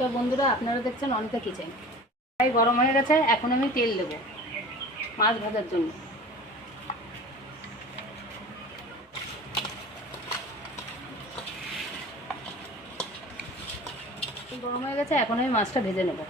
নমস্কার বন্ধুরা, আপনারা দেখছেন অনিতা কিচেন। তাই গরম হয়ে গেছে, এখন আমি তেল দেবো মাছ ভাজার জন্য। গরম হয়ে গেছে, এখন আমি মাছটা ভেজে নেব।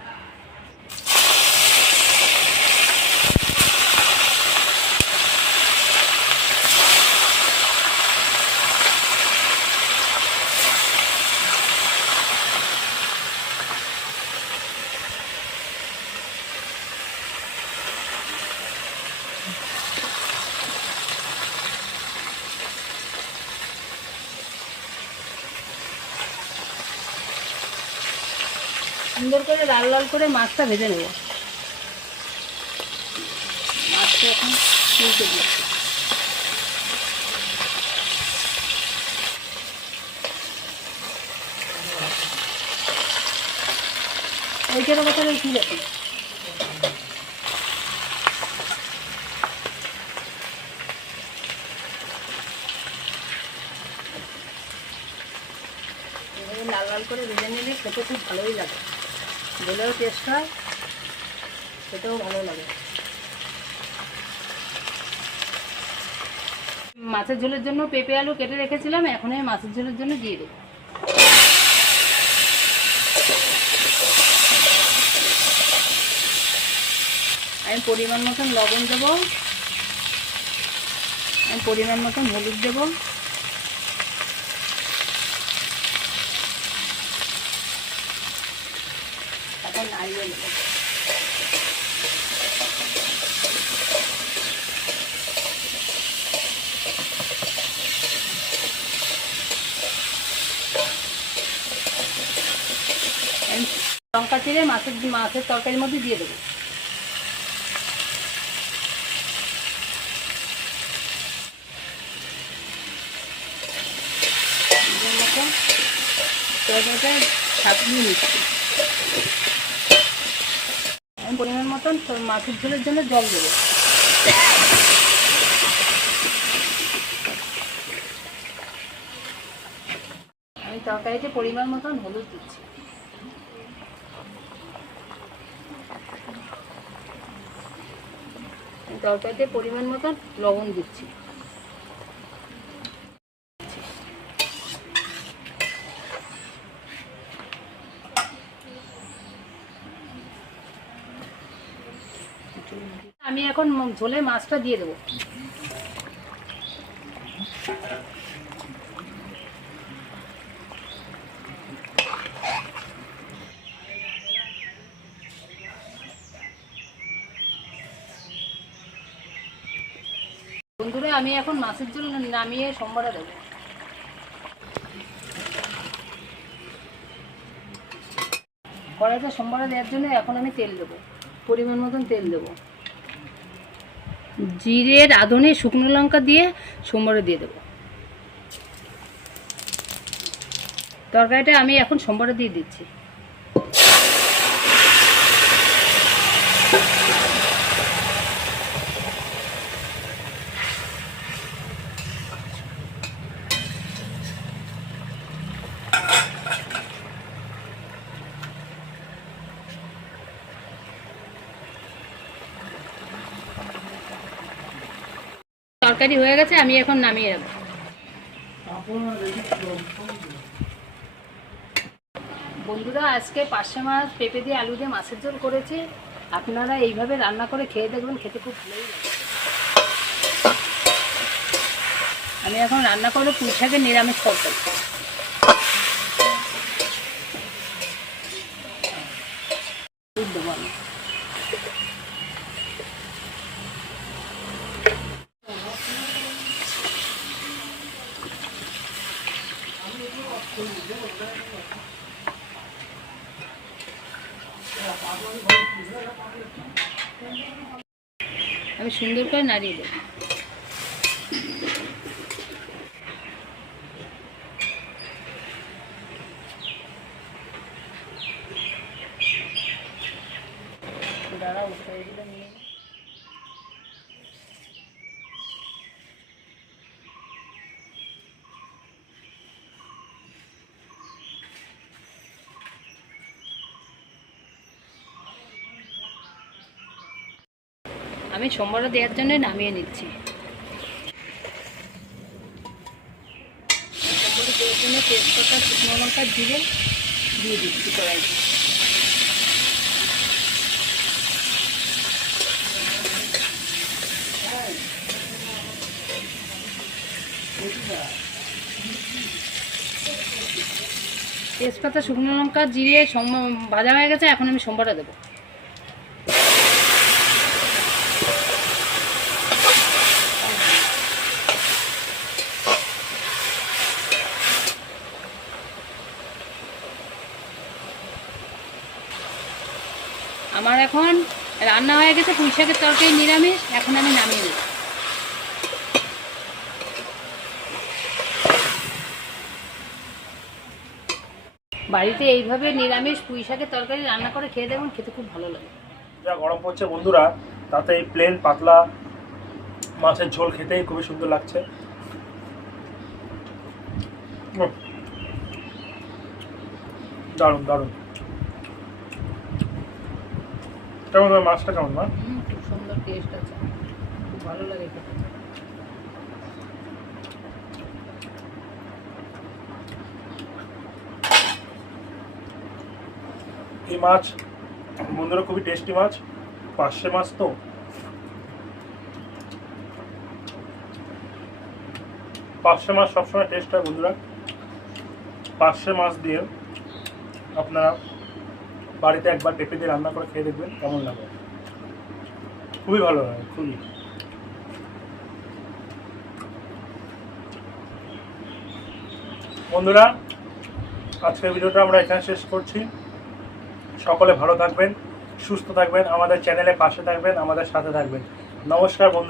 সুন্দর করে লাল লাল করে মাছটা ভেজে নেব। মাছটা এখন তুলতে দিচ্ছি ওইটার কথা লাল লাল করে ভেজে নিলে খেতে খুব ভালোই লাগে। বলেও টেস্ট হয়, খেতেও ভালো লাগে। মাছের ঝোলের জন্য পেঁপে, আলু কেটে রেখেছিলাম, এখন আমি মাছের ঝোলের জন্য দিয়ে দেবো। আমি পরিমাণ মতন লবণ দেবো, আমি পরিমাণ মতন হলুদ দেবো। এখন নাড়িয়ে লঙ্কা চিড়ে মাছের মাছের তরকারির মধ্যে দিয়ে দেবো। তরকারিটা ছাপিয়ে আমি পরিমাণ মতন মাছের ঝোলের জন্য জল দেবো। আমি তরকারিতে পরিমাণ মতন হলুদ দিচ্ছি। তরকারিতে পরিমাণ মতন লবণ দিচ্ছি। আমি এখন ঝোলে মাছটা দিয়ে দেবো। বন্ধুরা, আমি এখন মাছের ঝোল নামিয়ে সোমবারে দেবো। কড়াইতে সোমবারে দেওয়ার জন্য এখন আমি তেল দেবো। পরিমাণ মতন তেল দেবো। জিরে রাঁধুনি শুকনো লঙ্কা দিয়ে সোমবারে দিয়ে দেবো। তরকারিটা আমি এখন সোমবারে দিয়ে দিচ্ছি। তরকারি হয়ে গেছে, আমি এখন নামিয়ে রাখব বন্ধুরা, আজকে পার্শে মাছ, পেঁপে দিয়ে আলু দিয়ে মাছের ঝোল করেছি। আপনারা এইভাবে রান্না করে খেয়ে দেখবেন, খেতে খুব ভালোই লাগে। আমি এখন রান্না করে পুঁই শাকের নিরামিষ তরকারি। আমি সুন্দর করে নাড়িয়ে দেবো। দাঁড়াও এগুলো নিয়ে আমি সোমবারে দেওয়ার জন্য নামিয়ে নিচ্ছি। দেওয়ার জন্য তেজপাতা, শুকনো লঙ্কা, জিরে দিয়ে দিচ্ছি কড়াই তেজপাতা শুকনো লঙ্কা জিরে ভাজা হয়ে গেছে, এখন আমি সোমবারটা দেবো। আমার এখন রান্না হয়ে গেছে, পুঁই শাকের তরকারি নিরামিষ, এখন আমি নামিয়ে দেবো বাড়িতে এইভাবে নিরামিষ পুঁই শাকের তরকারি রান্না করে খেয়ে দেখুন, খেতে খুব ভালো লাগে। যা গরম পড়ছে বন্ধুরা, তাতে এই প্লেন পাতলা মাছের ঝোল খেতেই খুবই সুন্দর লাগছে। দারুণ দারুণ। কেমন? মাছটা কেমন মা? খুব সুন্দর টেস্ট আছে। খুব ভালো লাগে এই মাছ বন্ধুরা খুবই টেস্টি মাছ। পার্শে মাছ তো। পার্শে মাছ সবসময় টেস্ট হয় বন্ধুরা। পার্শে মাছ দিয়ে আপনারা বাড়িতে একবার পেঁপে দিয়ে রান্না করে খেয়ে দেখবেন, কেমন লাগে। খুবই ভালো লাগে খুবই। বন্ধুরা, আজকের ভিডিওটা আমরা এখানে শেষ করছি। সকলে ভালো থাকবেন, সুস্থ থাকবেন, আমাদের চ্যানেলে পাশে থাকবেন, আমাদের সাথে থাকবেন। নমস্কার বন্ধুরা।